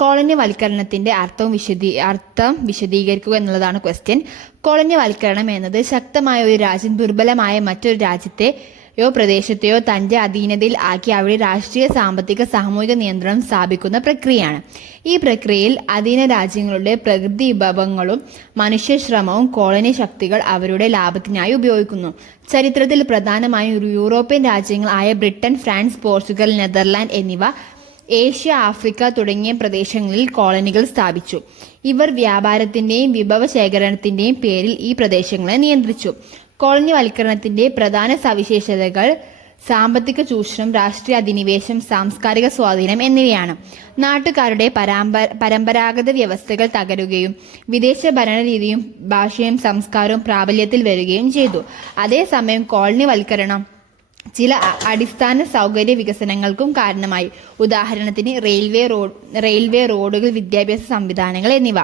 കോളനിവൽക്കരണത്തിന്റെ അർത്ഥം വിശദീകരിക്കുക എന്നുള്ളതാണ് ക്വസ്റ്റ്യൻ. കോളനിവൽക്കരണം എന്നത് ശക്തമായ ഒരു രാജ്യം ദുർബലമായ മറ്റൊരു രാജ്യത്തെയോ പ്രദേശത്തെയോ തന്റെ അധീനതയിൽ ആക്കി അവിടെ രാഷ്ട്രീയ, സാമ്പത്തിക, സാമൂഹിക നിയന്ത്രണം സ്ഥാപിക്കുന്ന പ്രക്രിയയാണ്. ഈ പ്രക്രിയയിൽ അധീന രാജ്യങ്ങളുടെ പ്രകൃതി വിഭവങ്ങളും മനുഷ്യശ്രമവും കോളനി ശക്തികൾ അവരുടെ ലാഭത്തിനായി ഉപയോഗിക്കുന്നു. ചരിത്രത്തിൽ പ്രധാനമായും യൂറോപ്യൻ രാജ്യങ്ങൾ ആയ ബ്രിട്ടൻ, ഫ്രാൻസ്, പോർച്ചുഗൽ, നെതർലാൻഡ് എന്നിവ ഏഷ്യ, ആഫ്രിക്ക തുടങ്ങിയ പ്രദേശങ്ങളിൽ കോളനികൾ സ്ഥാപിച്ചു. ഇവർ വ്യാപാരത്തിന്റെയും വിഭവശേഖരണത്തിന്റെയും പേരിൽ ഈ പ്രദേശങ്ങളെ നിയന്ത്രിച്ചു. കോളനിവൽക്കരണത്തിന്റെ പ്രധാന സവിശേഷതകൾ സാമ്പത്തിക ചൂഷണം, രാഷ്ട്രീയ അധിനിവേശം, സാംസ്കാരിക സ്വാധീനം എന്നിവയാണ്. നാട്ടുകാരുടെ പരമ്പരാഗത വ്യവസ്ഥകൾ തകരുകയും വിദേശ ഭരണരീതിയും ഭാഷയും സംസ്കാരവും പ്രാബല്യത്തിൽ വരികയും ചെയ്തു. അതേസമയം കോളനിവൽക്കരണം ചില അടിസ്ഥാന സൗകര്യ വികസനങ്ങൾക്കും കാരണമായി. ഉദാഹരണത്തിന് റെയിൽവേ, റോഡുകൾ, വിദ്യാഭ്യാസ സംവിധാനങ്ങൾ എന്നിവ.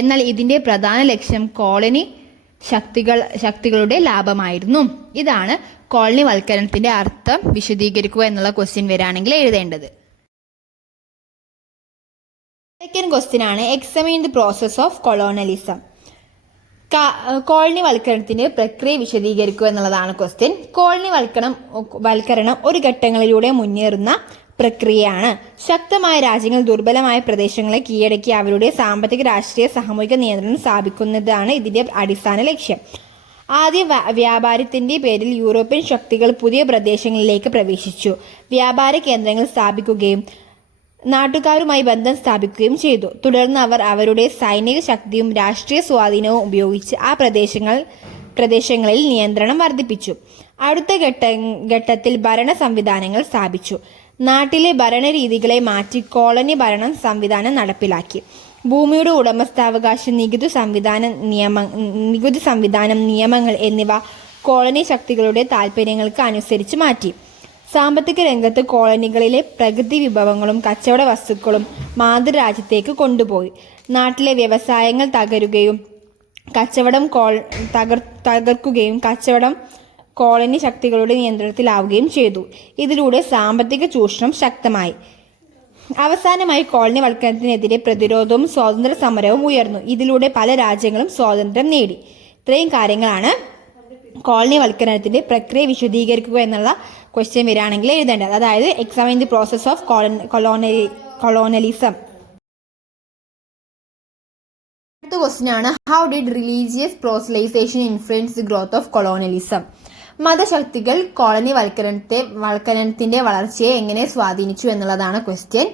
എന്നാൽ ഇതിന്റെ പ്രധാന ലക്ഷ്യം കോളനി ശക്തികളുടെ ലാഭമായിരുന്നു. ഇതാണ് കോളനിവൽക്കരണത്തിന്റെ അർത്ഥം വിശദീകരിക്കുക എന്നുള്ള ക്വസ്റ്റ്യൻ വരികയാണെങ്കിൽ എഴുതേണ്ടത്. സെക്കൻഡ് ക്വസ്റ്റ്യൻ ആണ് examine the process of colonialism. കോളനിവൽക്കരണത്തിന്റെ പ്രക്രിയ വിശദീകരിക്കുക എന്നുള്ളതാണ് ക്വസ്റ്റ്യൻ. കോളനിവൽക്കരണം ഒരു ഘട്ടങ്ങളിലൂടെ മുന്നേറുന്ന പ്രക്രിയയാണ്. ശക്തമായ രാജ്യങ്ങൾ ദുർബലമായ പ്രദേശങ്ങളെ കീഴടക്കി അവരുടെ സാമ്പത്തിക, രാഷ്ട്രീയ, സാമൂഹിക നിയന്ത്രണം സ്ഥാപിക്കുന്നതാണ് ഇതിന്റെ അടിസ്ഥാന ലക്ഷ്യം. ആദ്യ വ്യാപാരത്തിന്റെ പേരിൽ യൂറോപ്യൻ ശക്തികൾ പുതിയ പ്രദേശങ്ങളിലേക്ക് പ്രവേശിച്ചു. വ്യാപാര കേന്ദ്രങ്ങൾ സ്ഥാപിക്കുകയും നാട്ടുകാരുമായി ബന്ധം സ്ഥാപിക്കുകയും ചെയ്തു. തുടർന്ന് അവർ അവരുടെ സൈനിക ശക്തിയും രാഷ്ട്രീയ സ്വാധീനവും ഉപയോഗിച്ച് ആ പ്രദേശങ്ങളിൽ നിയന്ത്രണം വർദ്ധിപ്പിച്ചു. അടുത്ത ഘട്ടത്തിൽ ഭരണ സംവിധാനങ്ങൾ സ്ഥാപിച്ചു. നാട്ടിലെ ഭരണരീതികളെ മാറ്റി കോളനി ഭരണ സംവിധാനം നടപ്പിലാക്കി. ഭൂമിയുടെ ഉടമസ്ഥാവകാശം, നികുതി സംവിധാനം, നിയമങ്ങൾ എന്നിവ കോളനി ശക്തികളുടെ താൽപ്പര്യങ്ങൾക്ക് അനുസരിച്ച് മാറ്റി. സാമ്പത്തിക രംഗത്ത് കോളനികളിലെ പ്രകൃതി വിഭവങ്ങളും കച്ചവട വസ്തുക്കളും മാതൃരാജ്യത്തേക്ക് കൊണ്ടുപോയി. നാട്ടിലെ വ്യവസായങ്ങൾ തകർക്കുകയും കച്ചവടം കോളനി ശക്തികളുടെ നിയന്ത്രണത്തിലാവുകയും ചെയ്തു. ഇതിലൂടെ സാമ്പത്തിക ചൂഷണം ശക്തമായി. അവസാനമായി കോളനിവൽക്കരണത്തിനെതിരെ പ്രതിരോധവും സ്വാതന്ത്ര്യ സമരവും ഉയർന്നു. ഇതിലൂടെ പല രാജ്യങ്ങളും സ്വാതന്ത്ര്യം നേടി. ഇത്രയും കാര്യങ്ങളാണ് കോളനിവൽക്കരണത്തിന്റെ പ്രക്രിയ വിശദീകരിക്കുക എന്നുള്ള ക്വസ്റ്റ്യൻ വരികയാണെങ്കിൽ എഴുതേണ്ടത്. അതായത് examine the process of colonialism. അടുത്ത ക്വസ്റ്റ്യൻ ആണ്, how did religious proselytisation influence the growth of colonialism? മതശക്തികൾ കോളനിവൽക്കരണത്തിന്റെ വളർച്ചയെ എങ്ങനെ സ്വാധീനിച്ചു എന്നുള്ളതാണ് ക്വസ്റ്റ്യൻ.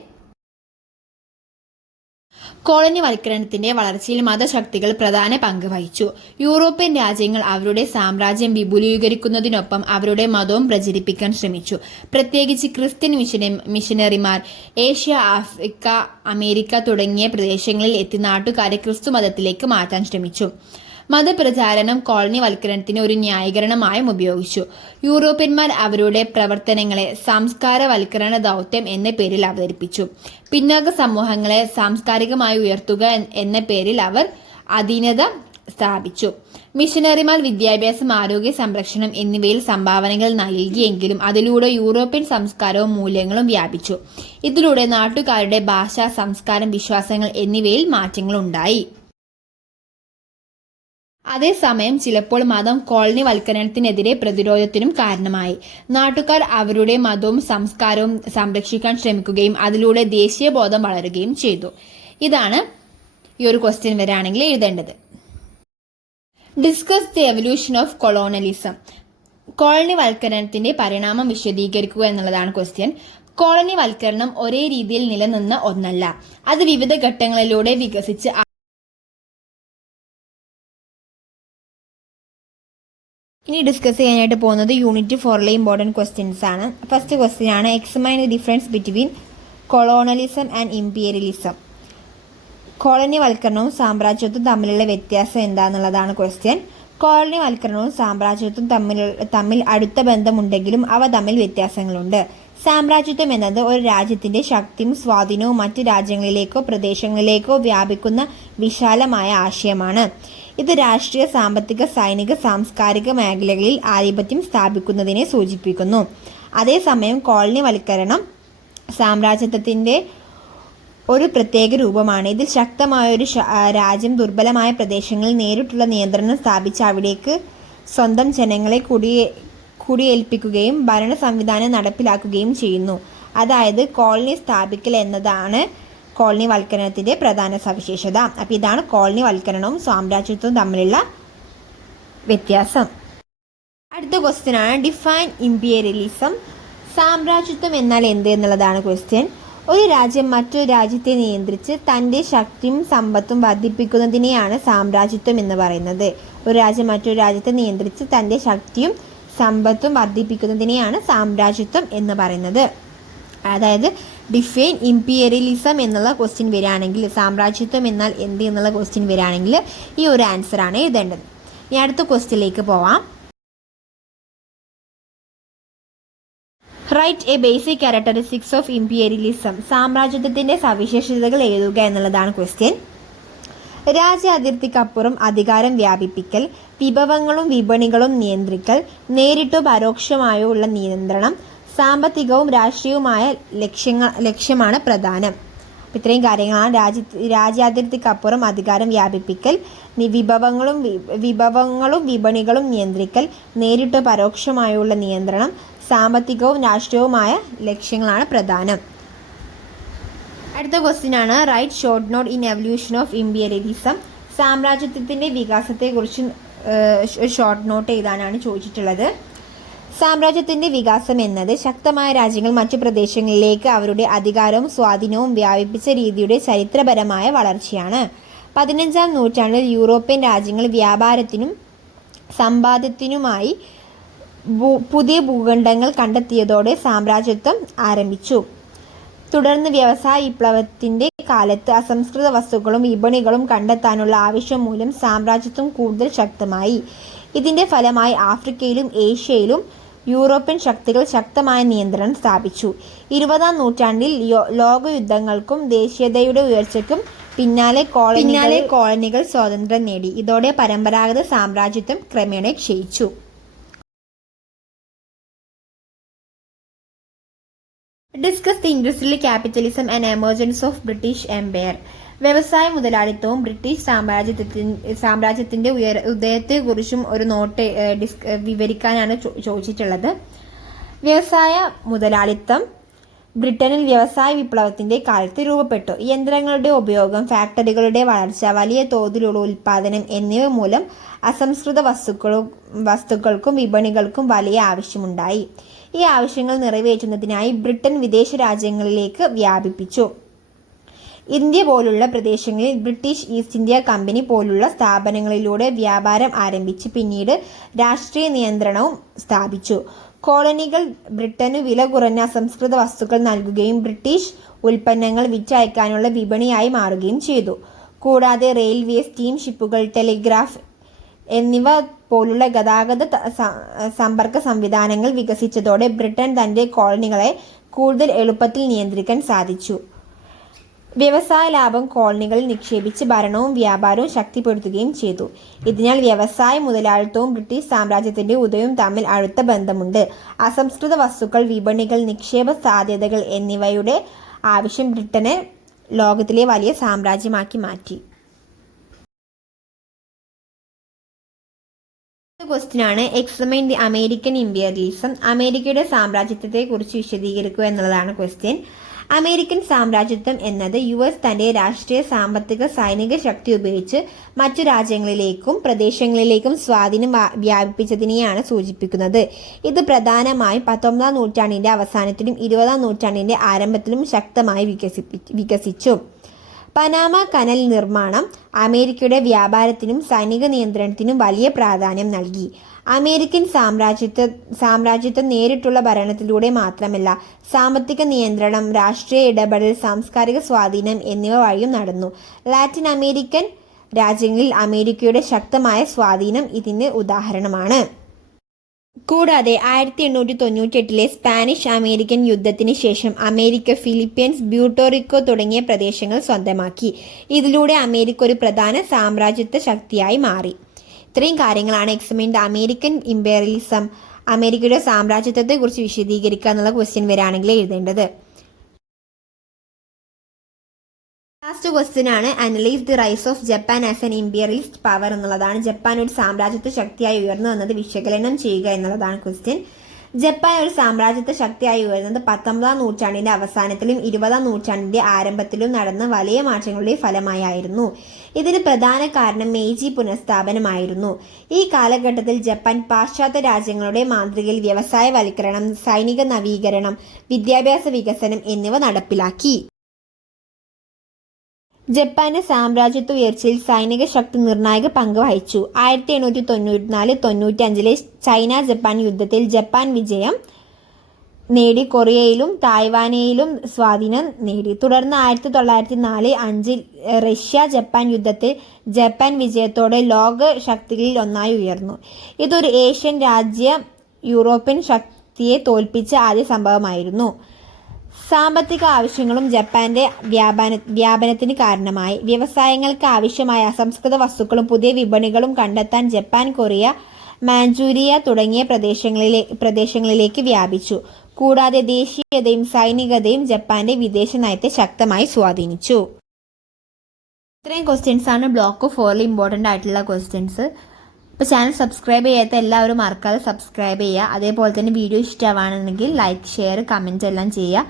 കോളനിവൽക്കരണത്തിന്റെ വളർച്ചയിൽ മതശക്തികൾ പ്രധാന പങ്ക് വഹിച്ചു. യൂറോപ്യൻ രാജ്യങ്ങൾ അവരുടെ സാമ്രാജ്യം വിപുലീകരിക്കുന്നതിനൊപ്പം അവരുടെ മതവും പ്രചരിപ്പിക്കാൻ ശ്രമിച്ചു. പ്രത്യേകിച്ച് ക്രിസ്ത്യൻ മിഷനറിമാർ ഏഷ്യ, ആഫ്രിക്ക, അമേരിക്ക തുടങ്ങിയ പ്രദേശങ്ങളിൽ എത്തി നാട്ടുകാരെ ക്രിസ്തു മതത്തിലേക്ക് മാറ്റാൻ ശ്രമിച്ചു. മതപ്രചാരണം കോളനിവൽക്കരണത്തിന് ഒരു ന്യായീകരണമായും ഉപയോഗിച്ചു. യൂറോപ്യന്മാർ അവരുടെ പ്രവർത്തനങ്ങളെ സംസ്കാരവൽക്കരണ ദൗത്യം എന്ന പേരിൽ അവതരിപ്പിച്ചു. പിന്നാക്ക സമൂഹങ്ങളെ സാംസ്കാരികമായി ഉയർത്തുക എന്ന പേരിൽ അവർ അധീനത സ്ഥാപിച്ചു. മിഷനറിമാർ വിദ്യാഭ്യാസം, ആരോഗ്യ സംരക്ഷണം എന്നിവയിൽ സംഭാവനകൾ നൽകിയെങ്കിലും അതിലൂടെ യൂറോപ്യൻ സംസ്കാരവും മൂല്യങ്ങളും വ്യാപിച്ചു. ഇതിലൂടെ നാട്ടുകാരുടെ ഭാഷ, സംസ്കാരം, വിശ്വാസങ്ങൾ എന്നിവയിൽ മാറ്റങ്ങളുണ്ടായി. അതേസമയം ചിലപ്പോൾ മതം കോളനിവൽക്കരണത്തിനെതിരെ പ്രതിരോധത്തിനും കാരണമായി. നാട്ടുകാർ അവരുടെ മതവും സംസ്കാരവും സംരക്ഷിക്കാൻ ശ്രമിക്കുകയും അതിലൂടെ ദേശീയബോധം വളരുകയും ചെയ്തു. ഇതാണ് ഈ ഒരു ക്വസ്റ്റ്യൻ വരാണെങ്കിൽ എഴുതേണ്ടത്. Discuss the evolution of colonialism. കോളനിവൽക്കരണത്തിന്റെ പരിണാമം വിശദീകരിക്കുക എന്നുള്ളതാണ് ക്വസ്റ്റ്യൻ. കോളനിവൽക്കരണം ഒരേ രീതിയിൽ നിലനിന്ന ഒന്നല്ല. അത് വിവിധ ഘട്ടങ്ങളിലൂടെ വികസിച്ച് ഇനി ഡിസ്കസ് ചെയ്യാനായിട്ട് പോകുന്നത് യൂണിറ്റ് 4ലെ ഇമ്പോർട്ടൻറ്റ് ക്വസ്റ്റ്യൻസ് ആണ്. ഫസ്റ്റ് ക്വസ്റ്റ്യൻ ആണ്, explain the difference between colonialism and imperialism. കോളനിവൽക്കരണവും സാമ്രാജ്യത്വവും തമ്മിലുള്ള വ്യത്യാസം എന്താണെന്നുള്ളതാണ് ക്വസ്റ്റ്യൻ. കോളനിവൽക്കരണവും സാമ്രാജ്യത്വവും തമ്മിൽ അടുത്ത ബന്ധമുണ്ടെങ്കിലും അവ തമ്മിൽ വ്യത്യാസങ്ങളുണ്ട്. സാമ്രാജ്യത്വം എന്നത് ഒരു രാജ്യത്തിന്റെ ശക്തിയും സ്വാധീനവും മറ്റ് രാജ്യങ്ങളിലേക്കോ പ്രദേശങ്ങളിലേക്കോ വ്യാപിക്കുന്ന വിശാലമായ ആശയമാണ്. ഇത് രാഷ്ട്രീയ, സാമ്പത്തിക, സൈനിക, സാംസ്കാരിക മേഖലകളിൽ ആധിപത്യം സ്ഥാപിക്കുന്നതിനെ സൂചിപ്പിക്കുന്നു. അതേസമയം കോളനിവൽക്കരണം സാമ്രാജ്യത്വത്തിന്റെ ഒരു പ്രത്യേക രൂപമാണ്. ഇതിൽ ശക്തമായ ഒരു രാജ്യം ദുർബലമായ പ്രദേശങ്ങളിൽ നേരിട്ടുള്ള നിയന്ത്രണം സ്ഥാപിച്ച് അവിടേക്ക് സ്വന്തം ജനങ്ങളെ കുടിയേൽപ്പിക്കുകയും ഭരണ സംവിധാനം നടപ്പിലാക്കുകയും ചെയ്യുന്നു. അതായത് കോളനി സ്ഥാപിക്കൽ എന്നതാണ് കോളനിവൽക്കരണത്തിന്റെ പ്രധാന സവിശേഷത. അപ്പോൾ ഇതാണ് കോളനിവൽക്കരണവും സാമ്രാജ്യത്വവും തമ്മിലുള്ള വ്യത്യാസം. അടുത്ത ക്വസ്റ്റ്യൻ ആണ്, ഡിഫൈൻ ഇംപീരിയലിസം. സാമ്രാജ്യത്വം എന്നാൽ എന്ത് എന്നുള്ളതാണ് ക്വസ്റ്റ്യൻ. ഒരു രാജ്യം മറ്റൊരു രാജ്യത്തെ നിയന്ത്രിച്ച് തൻ്റെ ശക്തിയും സമ്പത്തും വർദ്ധിപ്പിക്കുന്നതിനെയാണ് സാമ്രാജ്യത്വം എന്ന് പറയുന്നത്. ഒരു രാജ്യം മറ്റൊരു രാജ്യത്തെ നിയന്ത്രിച്ച് തൻ്റെ ശക്തിയും സമ്പത്തും വർദ്ധിപ്പിക്കുന്നതിനെയാണ് സാമ്രാജ്യത്വം എന്ന് പറയുന്നത്. അതായത് ഡിഫൈൻ ഇംപീരിയലിസം എന്നുള്ള ക്വസ്റ്റ്യൻ വരികയാണെങ്കിൽ, സാമ്രാജ്യത്വം എന്നാൽ എന്ത് എന്നുള്ള ക്വസ്റ്റ്യൻ വരികയാണെങ്കിൽ ഈ ഒരു ആൻസറാണ് എഴുതേണ്ടത്. ഇനി അടുത്ത ക്വസ്റ്റ്യനിലേക്ക് പോവാം. Write a basic characteristics of imperialism. സാമ്രാജ്യത്വത്തിന്റെ സവിശേഷതകൾ എഴുതുക എന്നുള്ളതാണ് ക്വസ്റ്റ്യൻ. രാജ്യാതിർത്തിക്കപ്പുറം അധികാരം വ്യാപിപ്പിക്കൽ, വിഭവങ്ങളും വിപണികളും നിയന്ത്രിക്കൽ, നേരിട്ടോ പരോക്ഷമായോ ഉള്ള നിയന്ത്രണം, സാമ്പത്തികവും രാഷ്ട്രീയവുമായ ലക്ഷ്യമാണ് പ്രധാനം. ഇത്രയും കാര്യങ്ങളാണ് രാജ്യാതിർത്തിക്കപ്പുറം അധികാരം വ്യാപിപ്പിക്കൽ, വിഭവങ്ങളും വിപണികളും നിയന്ത്രിക്കൽ, നേരിട്ടോ പരോക്ഷമായുള്ള നിയന്ത്രണം, സാമ്പത്തികവും രാഷ്ട്രീയവുമായ ലക്ഷ്യങ്ങളാണ് പ്രധാനം. അടുത്ത ക്വസ്റ്റ്യൻ ആണ് write short note in evolution of imperialism. സാമ്രാജ്യത്വത്തിൻ്റെ വികാസത്തെക്കുറിച്ച് ഒരു ഷോർട്ട് നോട്ട് എഴുതാനാണ് ചോദിച്ചിട്ടുള്ളത്. സാമ്രാജ്യത്തിൻ്റെ വികാസം എന്നത് ശക്തമായ രാജ്യങ്ങൾ മറ്റു പ്രദേശങ്ങളിലേക്ക് അവരുടെ അധികാരവും സ്വാധീനവും വ്യാപിപ്പിച്ച രീതിയുടെ ചരിത്രപരമായ വളർച്ചയാണ്. 15-ാം നൂറ്റാണ്ടിൽ യൂറോപ്യൻ രാജ്യങ്ങൾ വ്യാപാരത്തിനും സമ്പാദ്യത്തിനുമായി പുതിയ ഭൂഖണ്ഡങ്ങൾ കണ്ടെത്തിയതോടെ സാമ്രാജ്യത്വം ആരംഭിച്ചു. തുടർന്ന് വ്യവസായ വിപ്ലവത്തിൻ്റെ കാലത്ത് അസംസ്കൃത വസ്തുക്കളും വിപണികളും കണ്ടെത്താനുള്ള ആവശ്യം മൂലം സാമ്രാജ്യത്വം കൂടുതൽ ശക്തമായി. ഇതിൻ്റെ ഫലമായി ആഫ്രിക്കയിലും ഏഷ്യയിലും യൂറോപ്യൻ ശക്തികൾ ശക്തമായ നിയന്ത്രണം സ്ഥാപിച്ചു. 20-ാം നൂറ്റാണ്ടിൽ ലോകയുദ്ധങ്ങൾക്കും ദേശീയതയുടെ ഉയർച്ചയ്ക്കും പിന്നാലെ കോളനികൾ സ്വാതന്ത്ര്യം നേടി. ഇതോടെ പരമ്പരാഗത സാമ്രാജ്യത്വം ക്രമേണ ക്ഷയിച്ചു. Discuss the industrial capitalism and emergence of British empire. വ്യവസായ മുതലാളിത്തവും ബ്രിട്ടീഷ് സാമ്രാജ്യത്തിൻ്റെ ഉദയത്തെക്കുറിച്ചും ഒരു നോട്ട് വിവരിക്കാനാണ് ചോദിച്ചിട്ടുള്ളത്. വ്യവസായ മുതലാളിത്തം ബ്രിട്ടനിൽ വ്യവസായ വിപ്ലവത്തിൻ്റെ കാലത്ത് രൂപപ്പെട്ടു. യന്ത്രങ്ങളുടെ ഉപയോഗം, ഫാക്ടറികളുടെ വളർച്ച, വലിയ തോതിലുള്ള ഉൽപ്പാദനം എന്നിവ മൂലം അസംസ്കൃത വസ്തുക്കൾക്കും വിപണികൾക്കും വലിയ ആവശ്യമുണ്ടായി. ഈ ആവശ്യങ്ങൾ നിറവേറ്റുന്നതിനായി ബ്രിട്ടൻ വിദേശ രാജ്യങ്ങളിലേക്ക് വ്യാപിപ്പിച്ചു. ഇന്ത്യ പോലുള്ള പ്രദേശങ്ങളിൽ ബ്രിട്ടീഷ് ഈസ്റ്റ് ഇന്ത്യ കമ്പനി പോലുള്ള സ്ഥാപനങ്ങളിലൂടെ വ്യാപാരം ആരംഭിച്ച് പിന്നീട് രാഷ്ട്രീയ നിയന്ത്രണവും സ്ഥാപിച്ചു. കോളനികൾ ബ്രിട്ടനു വില കുറഞ്ഞ അസംസ്കൃത വസ്തുക്കൾ നൽകുകയും ബ്രിട്ടീഷ് ഉൽപ്പന്നങ്ങൾ വിറ്റയക്കാനുള്ള വിപണിയായി മാറുകയും ചെയ്തു. കൂടാതെ റെയിൽവേ, സ്റ്റീം ഷിപ്പുകൾ, ടെലിഗ്രാഫ് എന്നിവ പോലുള്ള ഗതാഗത സമ്പർക്ക സംവിധാനങ്ങൾ വികസിച്ചതോടെ ബ്രിട്ടൻ തൻ്റെ കോളനികളെ കൂടുതൽ എളുപ്പത്തിൽ നിയന്ത്രിക്കാൻ സാധിച്ചു. വ്യവസായ ലാഭം കോളനികളിൽ നിക്ഷേപിച്ച് ഭരണവും വ്യാപാരവും ശക്തിപ്പെടുത്തുകയും ചെയ്തു. ഇതിനാൽ വ്യവസായ മുതലാളിത്തവും ബ്രിട്ടീഷ് സാമ്രാജ്യത്തിൻ്റെ ഉദയവും തമ്മിൽ അടുത്ത ബന്ധമുണ്ട്. അസംസ്കൃത വസ്തുക്കൾ, വിപണികൾ, നിക്ഷേപ സാധ്യതകൾ എന്നിവയുടെ ആവശ്യം ബ്രിട്ടനെ ലോകത്തിലെ വലിയ സാമ്രാജ്യമാക്കി മാറ്റി. ക്വസ്റ്റ്യൻ ആണ് എക്സാമിൻ ദി അമേരിക്കൻ ഇമ്പീരിയലിസം. അമേരിക്കയുടെ സാമ്രാജ്യത്വത്തെക്കുറിച്ച് വിശദീകരിക്കുക എന്നുള്ളതാണ് ക്വസ്റ്റ്യൻ. അമേരിക്കൻ സാമ്രാജ്യത്വം എന്നത് US തൻ്റെ രാഷ്ട്രീയ, സാമ്പത്തിക, സൈനിക ശക്തി ഉപയോഗിച്ച് മറ്റു രാജ്യങ്ങളിലേക്കും പ്രദേശങ്ങളിലേക്കും സ്വാധീനം വ്യാപിപ്പിച്ചതിനെയാണ് സൂചിപ്പിക്കുന്നത്. ഇത് പ്രധാനമായും 19-ാം നൂറ്റാണ്ടിൻ്റെ അവസാനത്തിലും 20-ാം നൂറ്റാണ്ടിൻ്റെ ആരംഭത്തിലും ശക്തമായി വികസിച്ചു. പനാമ കനൽ നിർമ്മാണം അമേരിക്കയുടെ വ്യാപാരത്തിനും സൈനിക നിയന്ത്രണത്തിനും വലിയ പ്രാധാന്യം നൽകി. അമേരിക്കൻ സാമ്രാജ്യത്വം നേരിട്ടുള്ള ഭരണത്തിലൂടെ മാത്രമല്ല, സാമ്പത്തിക നിയന്ത്രണം, രാഷ്ട്രീയ ഇടപെടൽ, സാംസ്കാരിക സ്വാധീനം എന്നിവ വഴിയും നടന്നു. ലാറ്റിൻ അമേരിക്കൻ രാജ്യങ്ങളിൽ അമേരിക്കയുടെ ശക്തമായ സ്വാധീനം ഇതിന് ഉദാഹരണമാണ്. കൂടാതെ 1898-ലെ സ്പാനിഷ് അമേരിക്കൻ യുദ്ധത്തിന് ശേഷം അമേരിക്ക ഫിലിപ്പീൻസ്, ബ്യൂട്ടോറിക്കോ തുടങ്ങിയ പ്രദേശങ്ങൾ സ്വന്തമാക്കി. ഇതിലൂടെ അമേരിക്ക ഒരു പ്രധാന സാമ്രാജ്യത്വ ശക്തിയായി മാറി. ഇത്രയും കാര്യങ്ങളാണ് എക്സാമിൻ ദ അമേരിക്കൻ ഇമ്പീരിയലിസം, അമേരിക്കയുടെ സാമ്രാജ്യത്വത്തെക്കുറിച്ച് വിശദീകരിക്കുക എന്നുള്ള ക്വസ്റ്റ്യൻ വരാണെങ്കിൽ എഴുതേണ്ടത്. ലാസ്റ്റ് ക്വസ്റ്റ്യൻ ആണ് analyse the rise of Japan as an imperialist power എന്നുള്ളതാണ്. ജപ്പാൻ ഒരു സാമ്രാജ്യത്വ ശക്തിയായി ഉയർന്നു വന്നത് വിശകലനം ചെയ്യുക എന്നുള്ളതാണ് ക്വസ്റ്റ്യൻ. ജപ്പാൻ ഒരു സാമ്രാജ്യത്വ ശക്തിയായി ഉയർന്നത് 19-ാം നൂറ്റാണ്ടിൻ്റെ അവസാനത്തിലും 20-ാം നൂറ്റാണ്ടിൻ്റെ ആരംഭത്തിലും നടന്ന വലിയ മാറ്റങ്ങളുടെ ഫലമായായിരുന്നു. ഇതിന് പ്രധാന കാരണം മെയ്ജി പുനഃസ്ഥാപനമായിരുന്നു. ഈ കാലഘട്ടത്തിൽ ജപ്പാൻ പാശ്ചാത്യ രാജ്യങ്ങളുടെ മാതൃകയിൽ വ്യവസായവൽക്കരണം, സൈനിക നവീകരണം, വിദ്യാഭ്യാസ വികസനം എന്നിവ നടപ്പിലാക്കി. ജപ്പാന്റെ സാമ്രാജ്യത്വ ഉയർച്ചയിൽ സൈനിക ശക്തി നിർണായക പങ്ക് വഹിച്ചു. 1894-95 ചൈന ജപ്പാൻ യുദ്ധത്തിൽ ജപ്പാൻ വിജയം നേടി കൊറിയയിലും തായ്വാനിലും സ്വാധീനം നേടി. തുടർന്ന് 1904-05 റഷ്യ ജപ്പാൻ യുദ്ധത്തിൽ ജപ്പാൻ വിജയത്തോടെ ലോക ശക്തികളിൽ ഒന്നായി ഉയർന്നു. ഇതൊരു ഏഷ്യൻ രാജ്യം യൂറോപ്യൻ ശക്തിയെ തോൽപ്പിച്ച ആദ്യ സംഭവമായിരുന്നു. സാമ്പത്തിക ആവശ്യങ്ങളും ജപ്പാന്റെ വ്യാപനത്തിന് കാരണമായി. വ്യവസായങ്ങൾക്ക് ആവശ്യമായ അസംസ്കൃത വസ്തുക്കളും പുതിയ വിപണികളും കണ്ടെത്താൻ ജപ്പാൻ കൊറിയ, മാഞ്ചൂരിയ തുടങ്ങിയ പ്രദേശങ്ങളിലേക്ക് വ്യാപിച്ചു. കൂടാതെ ദേശീയതയും സൈനികതയും ജപ്പാന്റെ വിദേശ നയത്തെ ശക്തമായി സ്വാധീനിച്ചു. ഇത്രയും ക്വസ്റ്റ്യൻസ് ആണ് ബ്ലോക്ക് 4 ഇമ്പോർട്ടൻ്റ് ആയിട്ടുള്ള ക്വസ്റ്റ്യൻസ്. അപ്പോൾ ചാനൽ സബ്സ്ക്രൈബ് ചെയ്യാത്ത എല്ലാവരും മറക്കാതെ സബ്സ്ക്രൈബ് ചെയ്യുക. അതേപോലെ തന്നെ വീഡിയോ ഇഷ്ടമാണെന്നുണ്ടെങ്കിൽ ലൈക്ക്, ഷെയർ, കമൻറ്റ് എല്ലാം ചെയ്യുക.